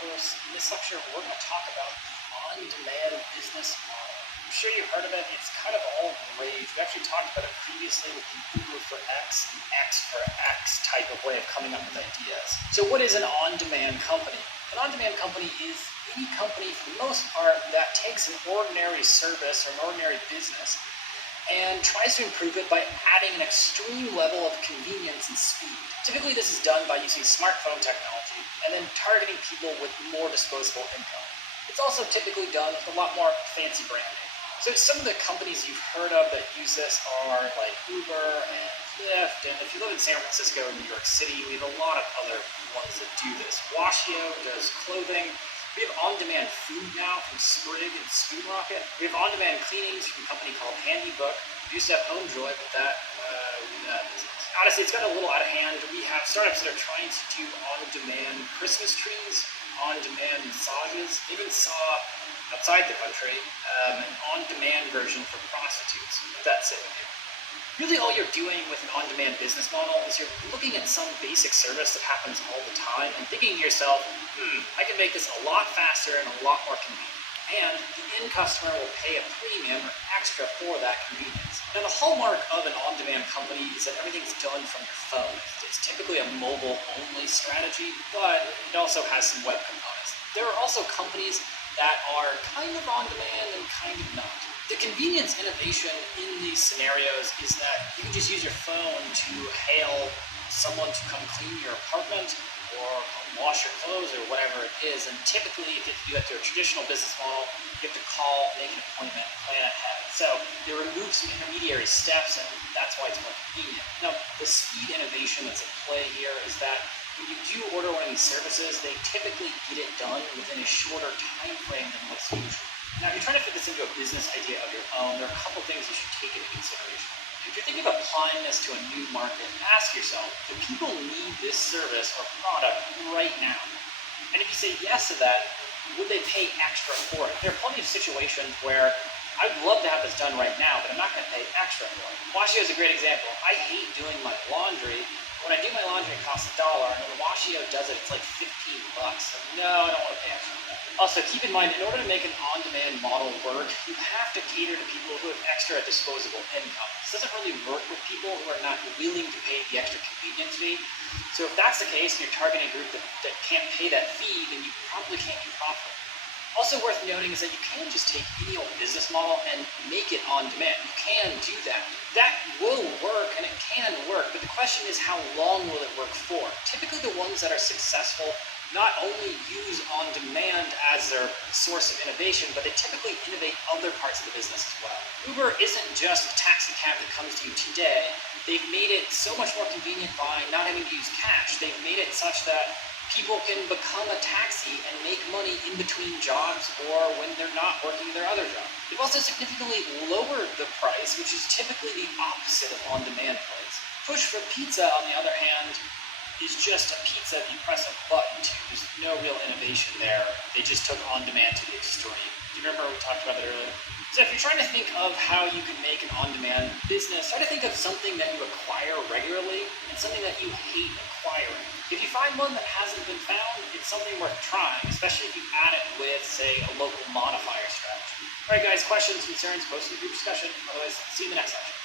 course, in this lecture, we're going to talk about the on-demand business model. I'm sure you've heard of it. It's kind of all the rage. We actually talked about it previously with the Uber for X and X for X type of way of coming up with ideas. So what is an on-demand company? An on-demand company is any company, for the most part, that takes an ordinary service or an ordinary business and tries to improve it by adding an extreme level of convenience and speed. Typically, this is done by using smartphone technology and then targeting people with more disposable income. It's also typically done with a lot more fancy branding. So some of the companies you've heard of that use this are like Uber and Lyft, and if you live in San Francisco or New York City, we have a lot of other ones that do this. Washio does clothing. We have on-demand food now from Sprig and Spoon Rocket. We have on-demand cleanings from a company called Handybook. We used to have Homejoy, but honestly, it's got a little out of hand. We have startups that are trying to do on-demand Christmas trees, on-demand massages. We even saw outside the country an on-demand version for prostitutes. That's it. Really all you're doing with an on-demand business model is you're looking at some basic service that happens all the time and thinking to yourself, I can make this a lot faster and a lot more convenient. And the end customer will pay a premium or extra for that convenience. Now the hallmark of an on-demand company is that everything's done from your phone. It's typically a mobile-only strategy, but it also has some web components. There are also companies that are kind of on-demand and kind of not. The convenience innovation in these scenarios is that you can just use your phone to hail someone to come clean your apartment or wash your clothes or whatever it is. And typically, if you do that through a traditional business model, you have to call, make an appointment, plan ahead. So they remove some intermediary steps, and that's why it's more convenient. Now, the speed innovation that's at play here is that when you do order one of these services, they typically get it done within a shorter time frame than what's usual. Now, if you're trying to fit this into a business idea of your own, there are a couple things you should take into consideration. If you're thinking of applying this to a new market, ask yourself, do people need this service or product right now? And if you say yes to that, would they pay extra for it? There are plenty of situations where I'd love to have this done right now, but I'm not going to pay extra for it. Washio is a great example. I hate doing my laundry. When I do my laundry, it costs $1, and when Washio does it, it's like $15. So no, I don't want to pay extra for that. Also, keep in mind, in order to make an on-demand model work, you have to cater to people who have extra disposable income. This doesn't really work with people who are not willing to pay the extra convenience fee. So if that's the case, and you're targeting a group that can't pay that fee, then you probably can't be profitable. Also worth noting is that you can just take any old business model and make it on demand. You can do that. That will work and it can work, but the question is how long will it work for? Typically the ones that are successful not only use on demand as their source of innovation, but they typically innovate other parts of the business as well. Uber isn't just a taxi cab that comes to you today. They've made it so much more convenient by not having to use cash. They've made it such that people can become a taxi and make money in between jobs or when they're not working their other job. They've also significantly lowered the price, which is typically the opposite of on-demand price. Push for Pizza, on the other hand, is just a pizza that you press a button to. There's no real innovation there. They just took on-demand to the extreme. Do you remember we talked about that earlier? So if you're trying to think of how you can make an on-demand business, try to think of something that you acquire regularly and something that you hate acquiring. If you find one that hasn't been found, it's something worth trying, especially if you add it with, say, a local modifier strategy. All right, guys, questions, concerns, post in the group discussion. Otherwise, see you in the next session.